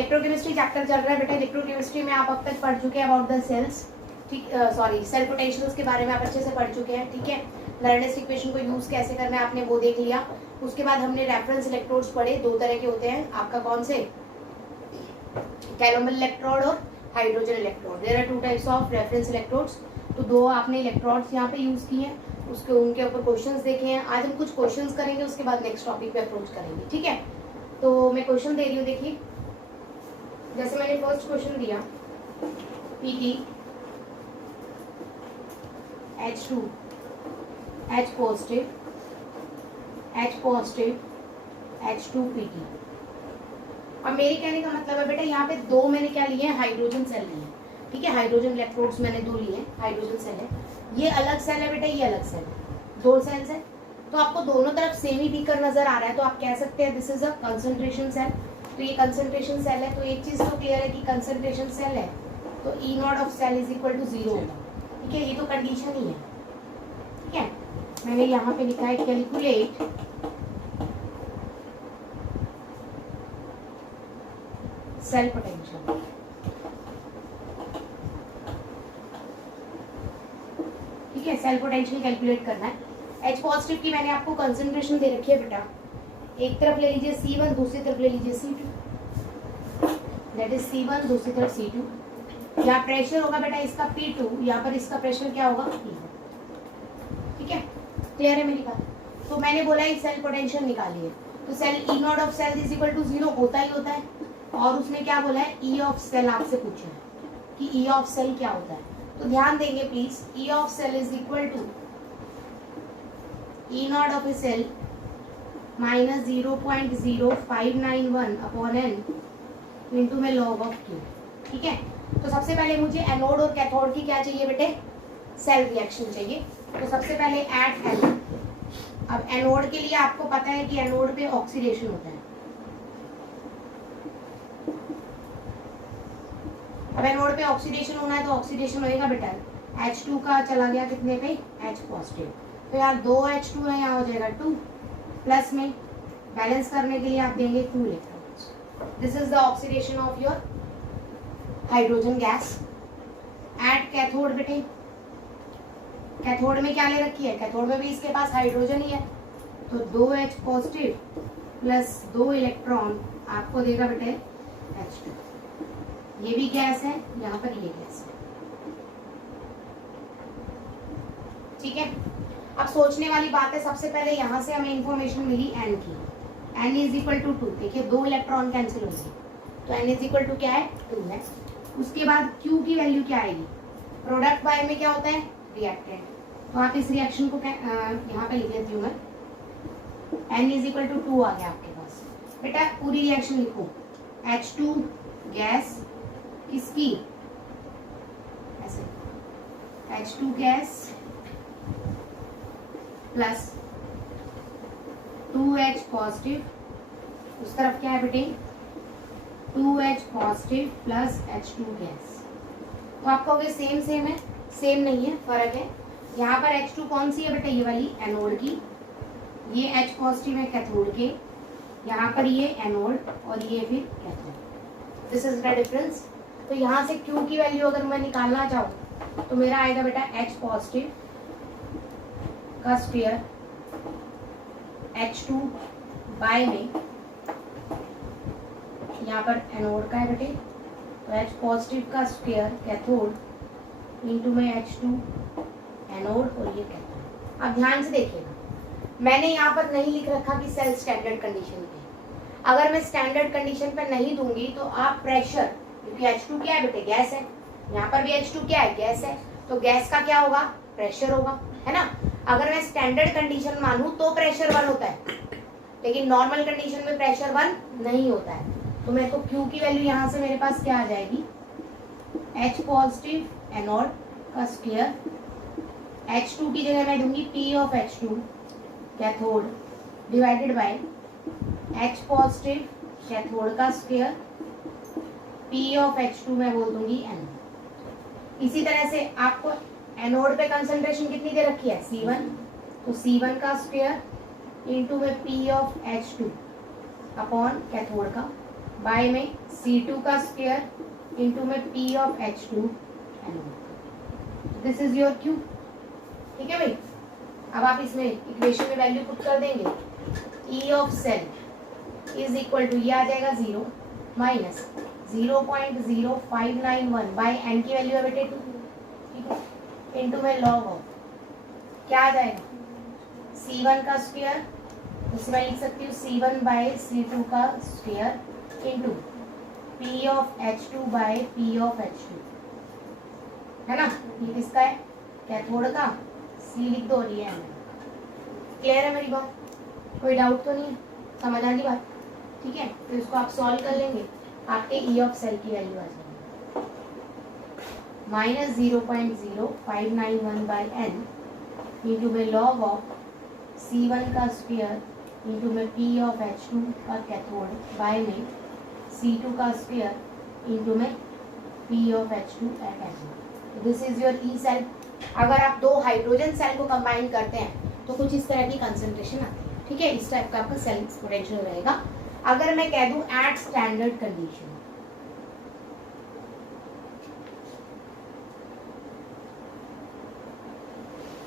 Electrochemistry chapter चल रहा है बेटा। इलेक्ट्रोकेमिस्ट्री में आप अब तक पढ़ चुके हैं अबाउट द सेल्स, ठीक, सॉरी सेल पोटेंशियल्स के बारे में आप अच्छे से पढ़ चुके हैं, ठीक है। लर्नेस्ट इक्वेशन को यूज़ कैसे करना है आपने वो देख लिया। उसके बाद हमने रेफरेंस इलेक्ट्रोड्स पढ़े, दो तरह के होते हैं आपका, कौन से, कैलोमल इलेक्ट्रोड और hydrogen electrode. There are two types of reference electrodes. तो दो आपने इलेक्ट्रोड्स यहाँ पे यूज़ किए हैं, उसके उनके ऊपर क्वेश्चंस देखे हैं। आज हम कुछ क्वेश्चंस करेंगे, उसके बाद नेक्स्ट टॉपिक पे अप्रोच करेंगे, ठीक है। तो मैं क्वेश्चन दे रही हूँ, देखिए जैसे मैंने फर्स्ट क्वेश्चन दिया, Pt H2 H positive H2 Pt। अब मेरे कहने का मतलब है बेटा यहाँ पे दो मैंने क्या लिए हैं, हाइड्रोजन सेल लिए हैं, ठीक है। हाइड्रोजन इलेक्ट्रोड्स मैंने दो लिए हैं, हाइड्रोजन सेल है, ये अलग सेल है बेटा, ये अलग सेल है, दो सेल्स है। तो आपको दोनों तरफ सेम ही बीकर नजर आ रहा है, तो आप कह सकते हैं this is a concentration cell. तो ये कंसंट्रेशन सेल है, तो एक चीज तो क्लियर है कि कंसंट्रेशन सेल है तो E not of cell is equal to 0 होगा, ठीक है। ये तो कंडीशन ही है, ठीक है। मैंने यहाँ पे लिखा है कैलकुलेट सेल पोटेंशियल, ठीक है। सेल पोटेंशियल कैलकुलेट करना है। H पॉजिटिव की मैंने आपको कंसंट्रेशन दे रखी है बेटा, एक तरफ ले लीजिए C1, दूसरी तरफ ले लीजिए C2, दैट इज C1, दूसरी तरफ C2। यहाँ प्रेशर होगा बेटा इसका P2, यहाँ पर इसका प्रेशर क्या होगा P1, ठीक है। क्लियर है मेरी बात। तो मैंने बोला ये सेल पोटेंशियल निकालिए, तो cell E not of cell is equal to 0 होता ही होता है। और उसने क्या बोला है, ई ऑफ सेल आपसे पूछा है कि ई ऑफ सेल क्या होता है। तो ध्यान देंगे please, E of cell is equal to E not of a cell minus 0.0591 upon N into में लॉग ऑफ क्यू, ठीक है। तो सबसे पहले मुझे एनोड और कैथोड की क्या चाहिए बेटे, सेल रिएक्शन चाहिए। तो सबसे पहले एट एन। अब एनोड के लिए आपको पता है कि एनोड पे ऑक्सीडेशन होता है। अब एनोड पे ऑक्सीडेशन होना है तो ऑक्सीडेशन होएगा बेटा, H2 का चला गया कितने पे, H पॉजिटिव, तो यार 2 H2 है, यहाँ हो जाएगा 2, प्लस में बैलेंस करने के लिए आप देंगे 2 electrons. This is the oxidation of your hydrogen gas. At cathode बेटे, कैथोड में क्या ले रखी है, कैथोड में भी इसके पास हाइड्रोजन ही है, तो 2H पॉजिटिव प्लस 2 इलेक्ट्रॉन आपको देगा बेटे H2। ये भी गैस है, यहाँ पर ये गैस है, ठीक है। अब सोचने वाली बात है, सबसे पहले यहाँ से हमें इंफॉर्मेशन मिली एन की, एन इज इक्वल टू 2, देखिए 2 इलेक्ट्रॉन कैंसिल होंगे, तो एन इज इक्वल टू क्या है, 2 है। उसके बाद क्यू की वैल्यू क्या आएगी, प्रोडक्ट बाय में क्या होता है, रिएक्टेंट। तो आप इस रिएक्शन को यहाँ पे लिख लेती हूँ मैं, एन इज इक्वल टू 2 आ गया आपके पास बेटा। पूरी रिएक्शन लिखो, H2 गैस किसकी, ऐसे H2 gas plus 2H positive, उस तरफ क्या है बेटे 2H positive plus H2 gas. तो आप कहोगे सेम सेम है, सेम नहीं है, फर्क है। यहाँ पर H2 कौन सी है बेटे, ये वाली एनोड की, ये H पॉजिटिव है कैथोड के, यहाँ पर ये एनोड और ये फिर cathode. This is the difference. तो यहाँ से Q की वैल्यू अगर मैं निकालना चाहूँ तो मेरा आएगा बेटा H पॉजिटिव का स्क्वायर H2 बाय में, यहाँ पर एनोड का है बेटे, तो H पॉजिटिव का स्क्वायर कैथोड इंटू में H2 एनोड और ये कैथोड। अब ध्यान से देखिएगा, मैंने यहाँ पर नहीं लिख रखा कि सेल स्टैंडर्ड कंडीशन पे। अगर मैं स्टैंडर्ड कंडीशन पे नहीं दूंगी तो आप प्रेशर, क्योंकि H2 क्या है बेटे, गैस है, यहाँ पर भी H2 क्या है, गैस है, तो गैस का क्या होगा, प्रेशर होगा, है ना। अगर मैं स्टैंडर्ड कंडीशन मानूं तो प्रेशर 1 होता है, लेकिन नॉर्मल कंडीशन में प्रेशर 1 नहीं होता है। तो मेरे को Q की वैल्यू यहाँ से मेरे पास क्या आ जाएगी, H पॉजिटिव एनोड का स्क्वायर, H2 की जगह मैं दूंगी P of H2 cathode divided by H positive cathode का स्क्वायर, P ऑफ H2 मैं बोल दूंगी N। इसी तरह से आपको एनोड पे कंसंट्रेशन कितनी दे रखी है, C1, तो C1 का स्क्वायर इंटू में P of H2 upon cathode का बाय में C2 का स्क्वायर इंटू में P of H2 anode. This is your Q। ठीक है भाई, अब आप इसमें इक्वेशन में वैल्यू पुट कर देंगे। E of cell is equal to, ये आ जाएगा 0 माइनस 0.0591 बाय एन की वैल्यू है बेटे 2, ठीक है, इंटू में लॉग ऑफ क्या आ जाएगा C1 का स्क्वायर, उसमें लिख सकती हूँ C1 बाय C2 का square into P of H2 by P of H2, है ना। ये किसका है, कैथोड का, C लिख दो और ये है। क्लियर है मेरी बात, कोई डाउट तो नहीं है, समझ आ गई बात। ठीक है, तो इसको आप सॉल्व कर लेंगे, आपके E ऑफ सेल की वैल्यू आ जाएगी माइनस 0.0591 बाई एन इंटू में लॉग ऑफ C1 का स्क्वायर इंटू में P ऑफ H2 और कैथोड बाय में C2 का स्क्वायर इंटू में P of H2 at N. This is your E cell. अगर आप दो हाइड्रोजन सेल को कंबाइन करते हैं तो कुछ इस तरह की कंसंट्रेशन आती है। ठीक है, इस टाइप का आपका सेल पोटेंशियल रहेगा। अगर मैं कह दूं एट स्टैंडर्ड कंडीशन,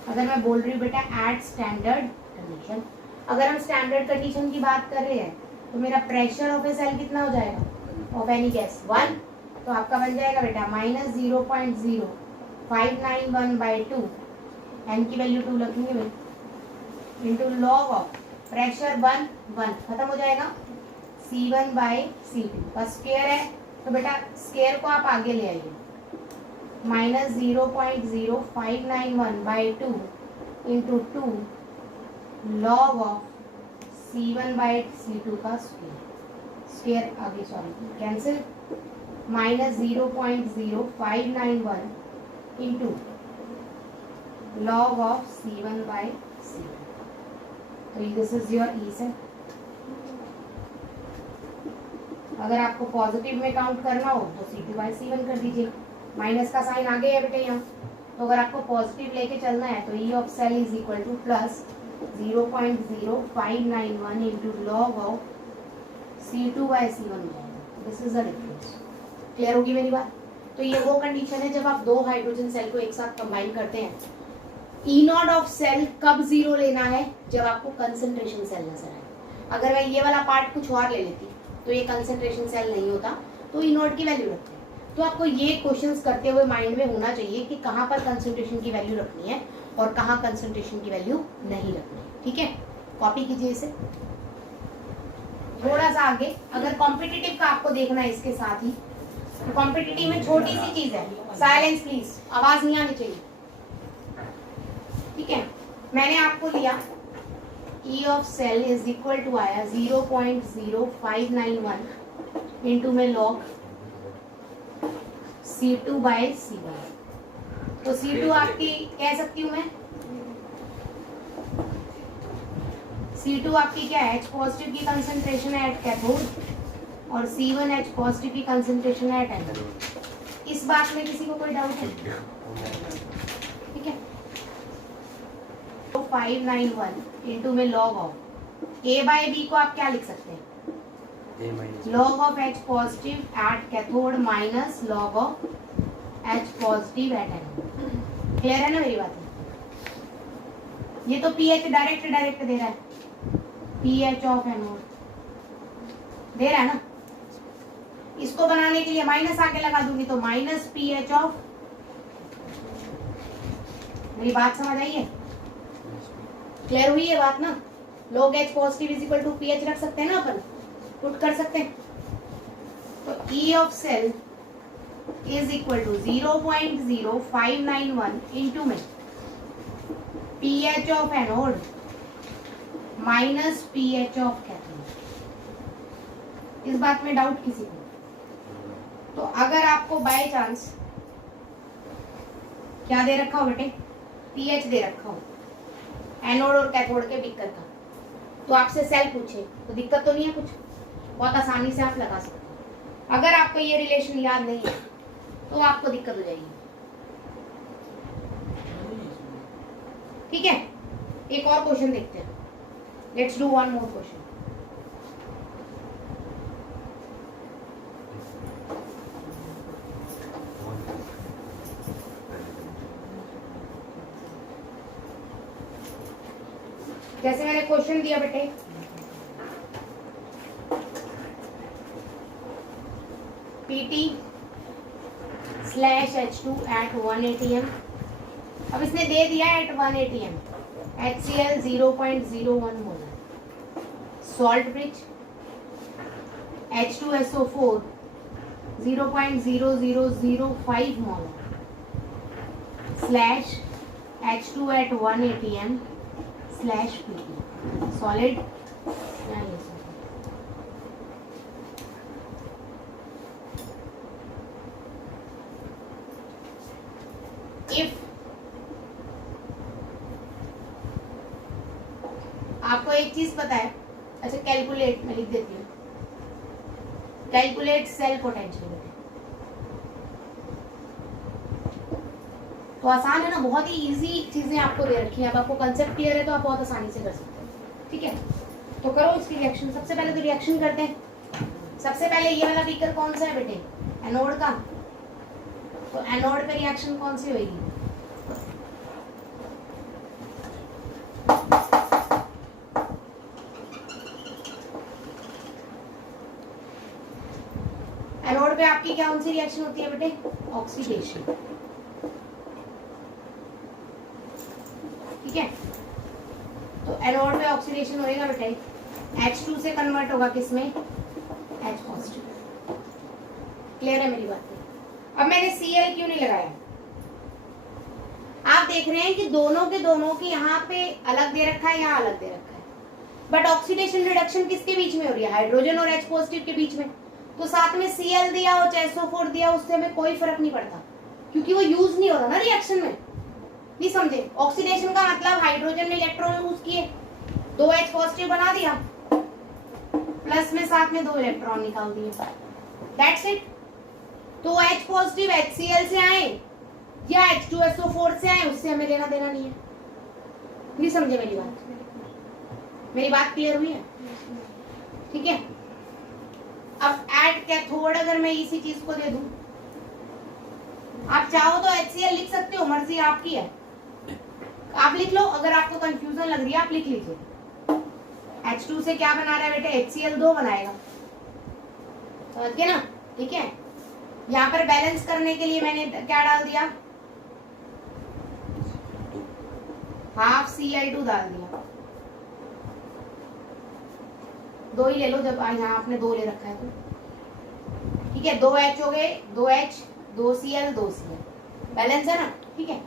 अगर मैं बोल रही हूँ बेटा एट स्टैंडर्ड कंडीशन, अगर हम स्टैंडर्ड कंडीशन की बात कर रहे हैं तो मेरा प्रेशर ऑफ ए सेल कितना हो जाएगा ऑफ एनी गैस 1, तो आपका बन जाएगा बेटा माइनस 0.0591 बाई 2, एन की वैल्यू 2 रखेंगे भाई, इंटू लॉग ऑफ प्रेशर 1 खत्म हो जाएगा C1 बाई C2 का स्क्वायर है, तो बेटा स्क्वायर को आप आगे ले आइए, minus 0.0591 by 2 into 2 log of C1 by C2 का स्क्वायर आगे sorry cancel, minus 0.0591 into log of C1 by C2। तो this is your E cell. अगर आपको पॉजिटिव में काउंट करना हो तो C2 बाई C1 कर दीजिए, माइनस का साइन आगे है बेटे यहाँ, तो अगर आपको पॉजिटिव लेके चलना है तो E of cell is equal to plus 0.0591 into log of C2 by C1 हो जाएगा। This is the difference. Clear होगी मेरी बात। तो ये वो कंडीशन है जब आप दो हाइड्रोजन सेल को एक साथ कंबाइन करते हैं। E नॉट ऑफ सेल कब जीरो लेना है, जब आपको कंसंट्रेशन सेल नजर आए। अगर मैं ये वाला पार्ट कुछ और ले लेती तो ये कंसंट्रेशन सेल नहीं होता, तो E नॉट की वैल्यू रखते हैं। तो आपको ये क्वेश्चंस करते हुए माइंड में होना चाहिए कि कहाँ पर कंसंट्रेशन की वैल्यू रखनी है और कहाँ कंसंट्रेशन की वैल्यू नहीं रखनी है। ठीक है, कॉपी कीजिए इसे। थोड़ा सा आगे अगर कॉम्पिटिटिव का आपको देखना है इसके साथ ही, तो कॉम्पिटिटिव में छोटी सी चीज है, साइलेंस प्लीज, आवाज नहीं आनी चाहिए। ठीक है, मैंने आपको लिया E of cell is equal to आया 0.0591 इंटू में लॉग C2 बाई C1। तो C2 आपकी कह सकती हूँ मैं, C2 आपकी क्या है, H पॉजिटिव की कंसंट्रेशन है एट कैथोड और C1 H पॉजिटिव की कंसंट्रेशन है एट एनोड। इस बात में किसी को कोई डाउट है? ठीक है, 591 इंटू में log of A by B को आप क्या लिख सकते हैं, log of H positive at cathode minus log of H positive at anode. Clear है ना मेरी बात? ये तो पीएच डायरेक्ट दे रहा है, पीएच ऑफ एनोड दे रहा है ना। इसको बनाने के लिए माइनस आके लगा दूंगी तो माइनस पीएच ऑफ, मेरी बात समझ आई है? क्लियर हुई है बात ना? Log H positive is equal to pH रख सकते हैं ना, अपन पुट कर सकते हैं। तो E of cell is equal to 0.0591 into में pH of anode minus pH of cathode. इस बात में डाउट किसी को? तो अगर आपको बाय चांस क्या दे रखा हो बेटे, पीएच दे रखा हो एनोड और कैथोड के बीकर का, तो आपसे सेल पूछे तो दिक्कत तो नहीं है कुछ, बहुत आसानी से आप लगा सकते हो। अगर आपको ये रिलेशन याद नहीं है तो आपको दिक्कत हो जाएगी। ठीक है, एक और क्वेश्चन देखते हैं। Let's do one more question. जैसे मैंने क्वेश्चन दिया बेटे, PT/H2 at 1 atm। अब इसने दे दिया at 1 atm HCl 0.01 molar, salt bridge H2SO4 0.0005 molar slash H2 at 1 atm slash PT solid. If आपको एक चीज पता है, अच्छा कैलकुलेट मैं लिख देती हूँ, कैलकुलेट सेल पोटेंशियल। तो आसान है ना, बहुत ही इजी चीजें आपको दे रखी हैं। अब आपको कंसेप्ट क्लियर है तो आप बहुत आसानी से कर सकते हो। ठीक है, तो करो इसकी रिएक्शन। सबसे पहले तो रिएक्शन करते हैं। सबसे पहले ये वाला बीकर कौन सा है बेटे, एनोड का, तो एनोड पे रिएक्शन कौन सी होगी, एनोड पे आपकी कौन सी रिएक्शन होती है बेटे, ऑक्सीडेशन। ठीक है, तो एनोड पे ऑक्सीडेशन होएगा बेटे, H2 से कन्वर्ट होगा किसमें, H पॉजिटिव। क्लियर है मेरी बात? अब मैंने Cl क्यों नहीं लगाया, आप देख रहे हैं कि दोनों के दोनों की यहाँ पे अलग दे रखा है, यहाँ अलग दे रखा है, बट ऑक्सीडेशन रिडक्शन किसके बीच में हो रही है, हाइड्रोजन और H पॉजिटिव के बीच में। तो साथ में Cl दिया हो चाहे SO4 दिया, उससे हमें कोई फर्क नहीं पड़ता, क्योंकि वो यूज नहीं हो रहा ना रिएक्शन में। नहीं समझे? ऑक्सीडेशन का मतलब हाइड्रोजन ने इलेक्ट्रॉन यूज किए, 2 H पॉजिटिव बना दिया, प्लस में साथ में 2 इलेक्ट्रॉन निकाल दिए, दैट्स इट। तो H पॉजिटिव HCl से आए या H2SO4 से आए, उससे हमें लेना देना नहीं है। नहीं समझे मेरी बात? मेरी बात क्लियर हुई है? ठीक है, अब एट कैथोड अगर मैं इसी चीज को दे दूं, आप चाहो तो HCl लिख सकते हो, मर्जी आपकी है, आप लिख लो। अगर आपको कंफ्यूजन लग रही है आप लिख लीजिए। H2 से क्या बना रहा है बेटे, HCl2 बनाएगा, समझ गए ना? ठीक है, यहाँ पर बैलेंस करने के लिए मैंने क्या डाल दिया, हाफ Cl2 डाल दिया। 2 ही ले लो, जब यहाँ आपने 2 ले रखा है तो। ठीक है, 2 H हो गए, 2 H 2 Cl 2 Cl, बैलेंस है ना? ठीक है,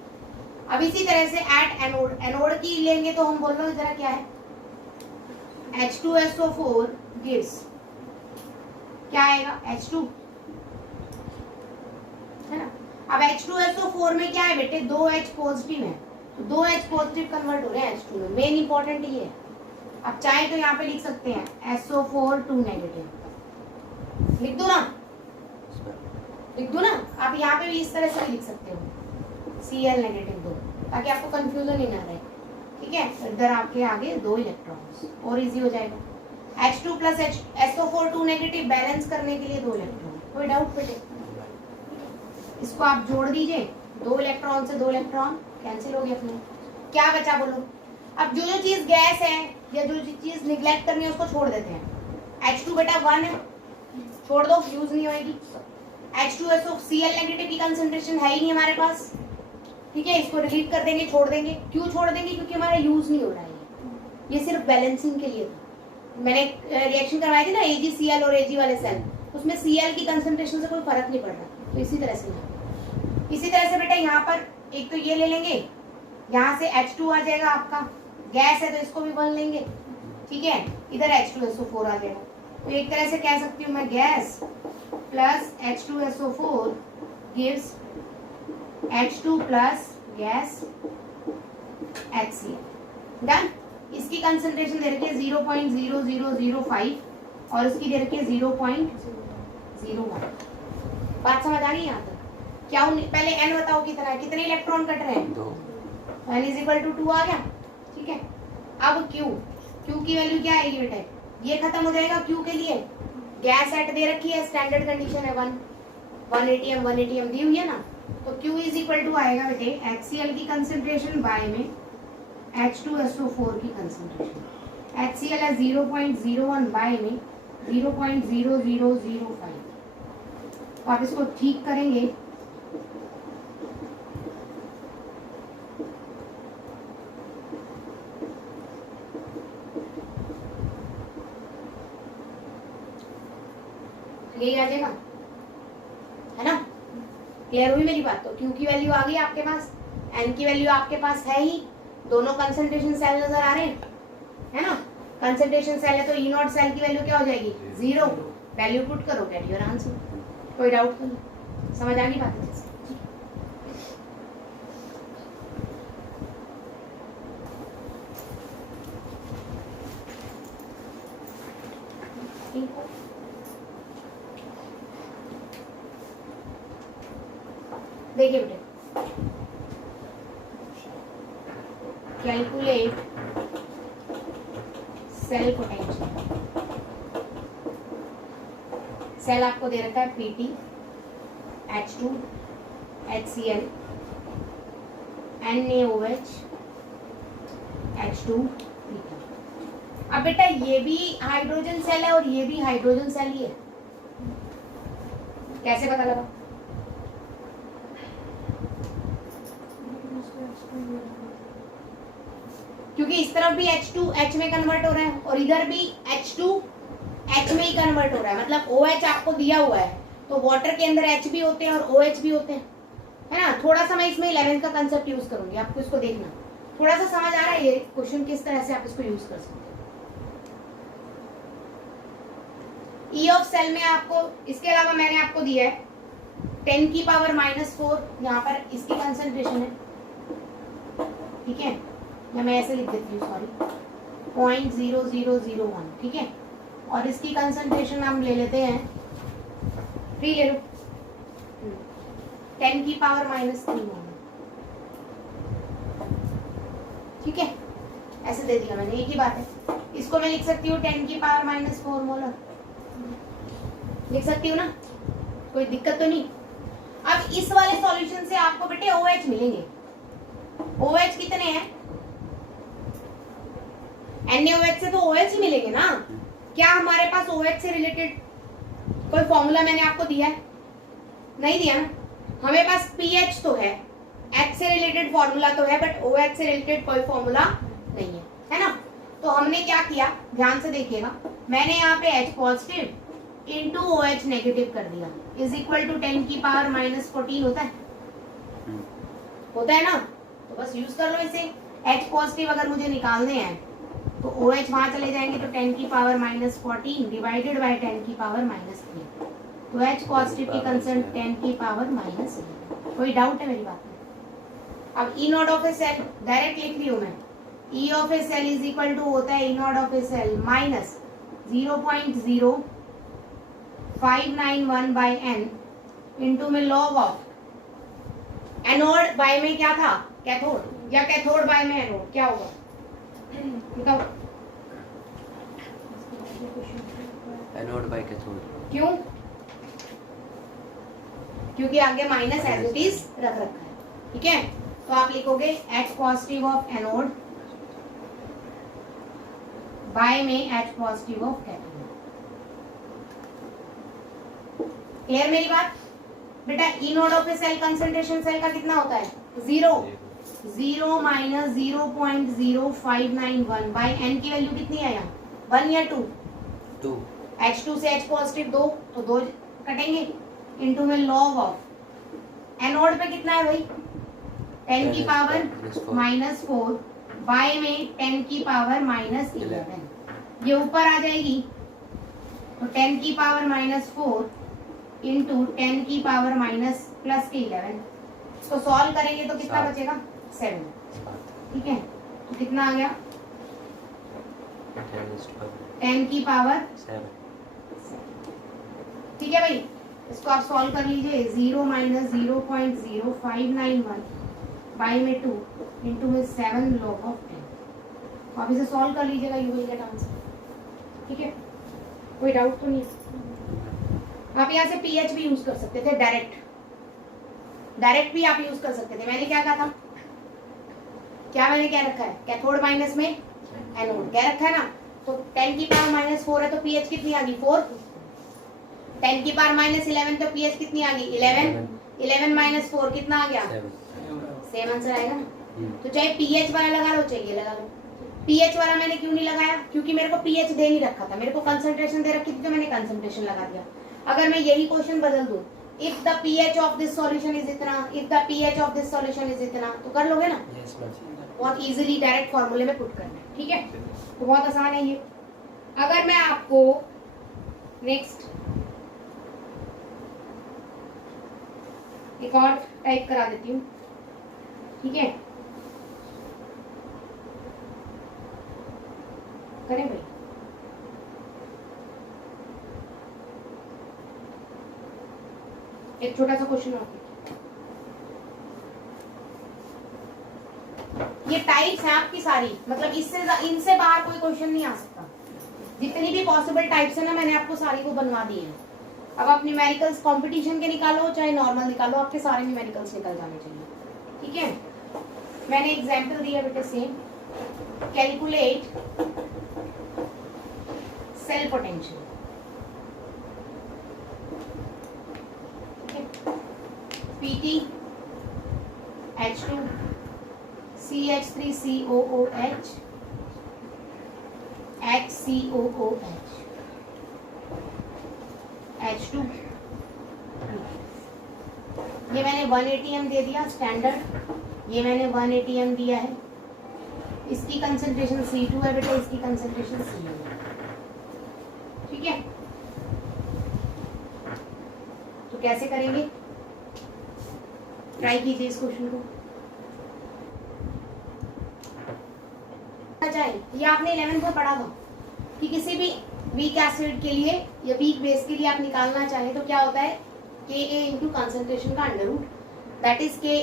अब इसी तरह से एट एनोड, एनोड की लेंगे तो हम बोल रहे हैं जरा क्या है, H2SO4 गिव्स क्या आएगा, H2 है ना। अब H2SO4 में क्या है बेटे, 2 H पॉजिटिव है, तो 2 H पॉजिटिव कन्वर्ट हो रहे हैं H2 में। मेन इंपॉर्टेंट ये है। आप चाहे तो यहाँ पे लिख सकते हैं SO4 2 नेगेटिव, लिख दो ना, लिख दो ना। आप यहाँ पे भी इस तरह से भी लिख सकते हो, Cl नेगेटिव 2, ताकि आपको कंफ्यूजन ही ना रहे। ठीक है, इधर आपके आगे 2 इलेक्ट्रॉन्स, और इजी हो जाएगा। H2 plus SO4 2 negative balance करने के लिए 2 इलेक्ट्रॉन, कोई डाउट बेटे? इसको आप जोड़ दीजिए, 2 इलेक्ट्रॉन से 2 इलेक्ट्रॉन कैंसिल हो गए अपने, क्या बचा बोलो। अब जो जो चीज गैस है या जो चीज निगलेक्ट करनी है उसको छोड़ देते हैं। H2 बेटा 1 है, छोड़ दो, यूज नहीं होएगी। H2SO4 Cl नेगेटिव की कंसंट्रेशन है ही नहीं हमारे पास। ठीक है, इसको डिलीट कर देंगे, छोड़ देंगे। क्यों छोड़ देंगे? क्योंकि हमारा यूज नहीं हो रहा है, ये सिर्फ बैलेंसिंग के लिए था। मैंने रिएक्शन करवाई थी ना AgCl और Ag वाले सेल, उसमें Cl की कंसंट्रेशन से कोई फर्क नहीं पड़ रहा, तो इसी तरह से इसी तरह से बेटा यहाँ पर एक तो ये ले लेंगे, यहाँ से H2 आ जाएगा आपका, गैस है तो इसको भी 1 लेंगे। ठीक है, इधर H2SO4 आ जाएगा, तो एक तरह से कह सकती हूँ मैं gas plus H2SO4 gives H2 plus gas HCl, done. इसकी कंसंट्रेशन दे रखी है 0.0005 और इसकी दे रखी है 0.01। बात समझ आ गई यहाँ तक? क्या पहले n बताओ कितना है, कितने इलेक्ट्रॉन कट रहे हैं, 2, n = 2 आ गया। ठीक है, अब Q, Q की वैल्यू क्या आएगी बेटा, ये खत्म हो जाएगा। Q के लिए गैस एट दे रखी है, स्टैंडर्ड कंडीशन है 1 atm दी हुई है ना, तो Q = आएगा बेटे HCl की कंसंट्रेशन बाय में H2SO4 की कंसंट्रेशन HCl है 0.01 बाय में 0.0005। तो आप इसको ठीक करेंगे यही आ जाएगा, है ना? क्लियर हुई मेरी बात? तो Q की वैल्यू आ गई आपके पास, N की वैल्यू आपके पास है ही, दोनों कंसंट्रेशन सेल नजर आ रहे हैं, है ना? कंसंट्रेशन सेल है तो ई नॉट सेल की वैल्यू क्या हो जाएगी? 0। वैल्यू पुट करो, गेट योर आंसर। कोई डाउट नहीं? समझ आ गई बात अच्छे से? देखिए बेटे, कैलकुलेट सेल पोटेंशियल। सेल आपको दे रखा है Pt, H2, HCl, NaOH, H2, Pt। अब बेटा ये भी हाइड्रोजन सेल है और ये भी हाइड्रोजन सेल ही है, कैसे पता लगा? क्योंकि इस तरफ भी H2 H में कन्वर्ट हो रहा है और इधर भी H2 H में ही कन्वर्ट हो रहा है, मतलब OH आपको दिया हुआ है तो वाटर के अंदर H भी होते हैं और OH भी होते हैं, है ना? थोड़ा सा मैं इसमें 11th का कंसेप्ट यूज करूंगी, आपको इसको देखना थोड़ा सा समझ आ रहा है ये क्वेश्चन किस तरह से आप इसको यूज कर सकते हैं। ई ऑफ सेल में आपको इसके अलावा मैंने आपको दिया है 10 की पावर -4, यहाँ पर इसकी कंसंट्रेशन है, ठीक है? या मैं ऐसे लिख देती हूँ, सॉरी, 0.0001, ठीक है? और इसकी कंसंट्रेशन हम ले लेते हैं, 3 ले लो, 10 की पावर -3 मोलर, ठीक है? ऐसे दे दिया मैंने, एक ही बात है। इसको मैं लिख सकती हूँ 10 की पावर -4 मोलर, लिख सकती हूँ ना? कोई दिक्कत तो नहीं? अब इस वाले सॉल्यूशन से आपको बेटे OH मिलेंगे। OH कितने हैं? NaOH से तो OH ही मिलेंगे ना? क्या हमारे पास OH से रिलेटेड कोई फॉर्मूला मैंने आपको दिया है? नहीं दिया ना? हमें पास pH तो है, H से रिलेटेड फॉर्मूला तो है, बट OH से रिलेटेड कोई फॉर्मूला नहीं है ना? तो हमने क्या किया, ध्यान से देखिएगा, मैंने यहाँ पे H positive into OH negative कर दिया, इज इक्वल टू 10 की पावर -14 होता है, होता है ना? तो बस यूज कर लो इसे। H पॉजिटिव अगर मुझे निकालने हैं तो OH वहां चले जाएंगे तो 10 की पावर -14 डिवाइडेड बाय 10 की पावर -3, तो H पॉजिटिव की कंसेंट 10 की पावर -3। कोई डाउट है मेरी बात में? अब E not of a cell direct लिख रही हूँ मैं, E of a cell is equal to होता है E not of a cell minus 0.0591 by n into में लॉग ऑफ एनोड बाय में क्या था, कैथोड, या कैथोड बाय में एनोड, क्या होगा बताओ? Anode by cathode. क्यों? क्योंकि आगे माइनस एज इट इज रख रखा है, ठीक है? तो आप लिखोगे H positive of anode by में H positive of cathode. Clear मेरी बात? बेटा E not of a cell concentration cell का कितना होता है? 0 माइनस 0.0591 बाय n की वैल्यू कितनी है यहाँ? 1 या 2? H2 से H पॉजिटिव 2, तो 2 कटेंगे इंटू में लॉग ऑफ एनोड पे कितना है भाई? 10 की पावर -4 बाय में 10 की पावर -11, ये ऊपर आ जाएगी तो 10 की पावर -4 इंटू 10 की पावर +11, इसको सॉल्व करेंगे तो कितना बचेगा? 7, ठीक है? तो कितना आ गया? 10 की पावर 7, ठीक है भाई? इसको आप सॉल्व कर लीजिए, 0 माइनस 0.0591 बाई में 2 इंटू में 7 लॉग ऑफ 10, तो आप इसे सॉल्व कर लीजिएगा, यू विल गेट आंसर, ठीक है? कोई डाउट तो नहीं? आप यहाँ से pH भी यूज कर सकते थे, डायरेक्ट भी आप यूज कर सकते थे। मैंने क्या कहा था? क्या मैंने क्या रखा है, कैथोड माइनस में एनोड क्या रखा है ना, तो 10 की पावर -4 है तो पीएच कितनी आ गई 4, 10 की पावर -11 तो पीएच कितनी आ गई 11, 11 - 4 कितना आ गया सेम आंसर आएगा ना। तो चाहे पीएच वाला लगा लो चाहे ये लगा लो। पीएच वाला मैंने क्यों नहीं लगाया, क्योंकि मेरे को पीएच दे नहीं रखा था, मेरे को कंसंट्रेशन दे रखी थी तो मैंने कंसंट्रेशन लगा दिया। अगर मैं यही क्वेश्चन बदल दूं, if the pH of this solution is इतना, if the pH of this solution is इतना, तो कर लोगे ना, बहुत इजीली डायरेक्ट फॉर्मूले में पुट करना है, ठीक है, तो बहुत आसान है ये। अगर मैं आपको नेक्स्ट एक और टाइप करा देती हूँ, ठीक है, करें भाई, एक छोटा सा क्वेश्चन और, ये टाइप्स हैं आपकी सारी, मतलब इनसे बाहर कोई क्वेश्चन नहीं आ सकता। जितनी भी पॉसिबल टाइप्स है ना मैंने आपको सारी को बनवा दी है। अब आप न्यूमेरिकल्स कंपटीशन के निकालो चाहे नॉर्मल निकालो, आपके सारे न्यूमेरिकल्स निकल जाने चाहिए, ठीक है। मैंने एग्जांपल दिया बेटे same, calculate cell potential, PT H2 CH3COOH HCOOH H2, ये मैंने 1 ATM दे दिया स्टैंडर्ड, ये मैंने 1 ATM दिया है, इसकी कंसंट्रेशन C2 है बेटा, इसकी कंसंट्रेशन C है, ठीक है। तो कैसे करेंगे, ट्राई कीजिए इस क्वेश्चन को। ये आपने 11th में पढ़ा था कि किसी भी वीक एसिड के लिए या वीक बेस के लिए आप निकालना चाहें तो क्या होता है, Ka इंटू कंसंट्रेशन का under root, that is Ka।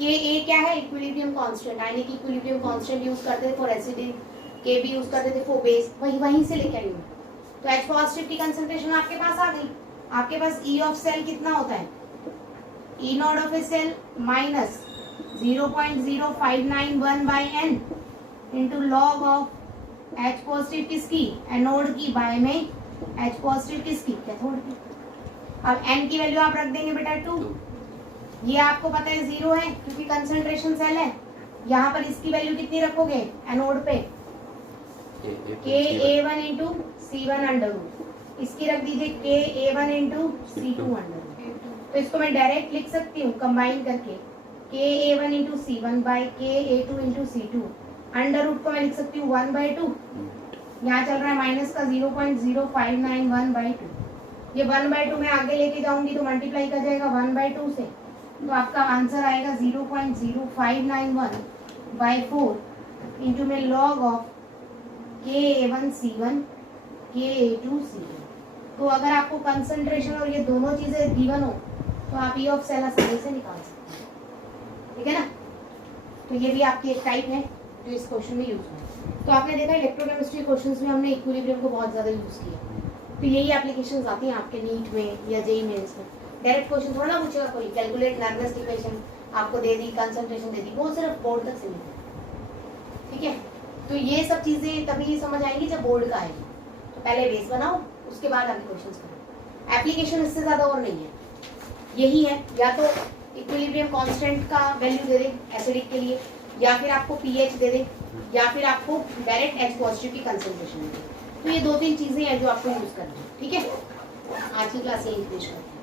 Ka क्या है, equilibrium constant, ionic equilibrium constant use करते थे फॉर एसिडिक, Kb यूज करते थे फॉर बेस, वहीं से लेके आई हूँ। तो H पॉजिटिव की कंसंट्रेशन आपके पास आ गई, आपके पास E ऑफ सेल कितना होता है, E not of a cell minus 0.0591 by n into log of H positive किसकी, एनोड की, बाय में H पॉजिटिव किसकी, कैथोड की। अब n की वैल्यू आप रख देंगे बेटा 2, ये आपको पता है 0 है क्योंकि कंसंट्रेशन सेल है। यहाँ पर इसकी वैल्यू कितनी रखोगे एनोड पे, Ka1 into C1 under root, इसकी रख दीजिए Ka1 into C2 under root. तो इसको मैं डायरेक्ट लिख सकती हूँ कंबाइन करके, Ka1 into C1 by Ka2 into C2, under root को मैं लिख सकती हूँ 1/2, यहाँ चल रहा है माइनस का 0.0591 बाई 2, ये 1/2 में आगे लेके जाऊंगी तो मल्टीप्लाई कर जाएगा 1/2 से, तो आपका आंसर आएगा 0.0591 बाई 4 इंटू में log of Ka1 C1 Ka2 C2। तो अगर आपको कंसंट्रेशन और ये दोनों चीजें गिवन हो तो आप ई ऑफ सेल आसानी से निकाल सकते हैं, ठीक है ना। तो ये भी आपकी एक टाइप है जो इस क्वेश्चन में यूज हुआ। तो आपने देखा इलेक्ट्रोकेमिस्ट्री क्वेश्चंस में हमने इक्विलिब्रियम को बहुत ज्यादा यूज किया, तो यही एप्लीकेशंस आती हैं आपके नीट में या जेईई मेंस में। डायरेक्ट क्वेश्चन थोड़ा ना पूछेगा कोई, कैलकुलेट नर्वस इक्वेशन आपको दे दी, कंसंट्रेशन दे दी, वो सिर्फ बोर्ड तक सीमित है, ठीक है। तो ये सब चीजें तभी समझ आएंगी जब बोर्ड का आएगी, तो पहले बेस बनाओ उसके बाद आगे क्वेश्चंस करो। एप्लीकेशन इससे ज्यादा और नहीं है, यही है, या तो इक्विलिब्रियम कांस्टेंट का वैल्यू दे दे एसिडिक के लिए, या फिर आपको पीएच दे दे, या फिर आपको डायरेक्ट H पॉजिटिव की कंसंट्रेशन दे दे। तो ये 2-3 चीजें हैं जो आपको यूज करनी है, ठीक है। आज की क्लास यही फिनिश करते हैं।